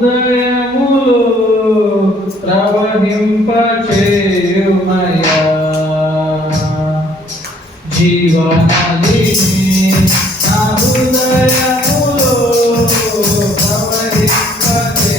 హృదయములో ప్రవహింపచేయుమయా. జీవనది నా హృదయములో ప్రవహింపచేయు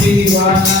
నా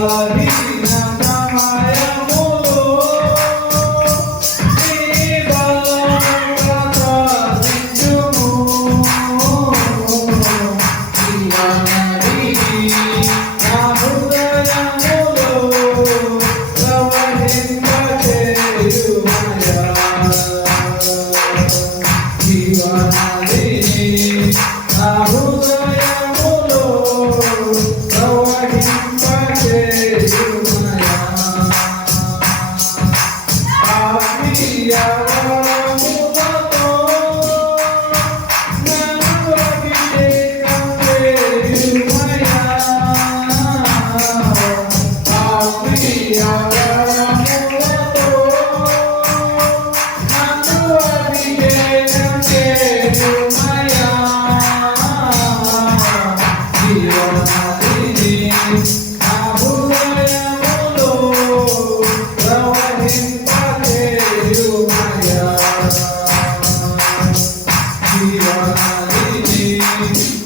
Glória. జీవనదిని నా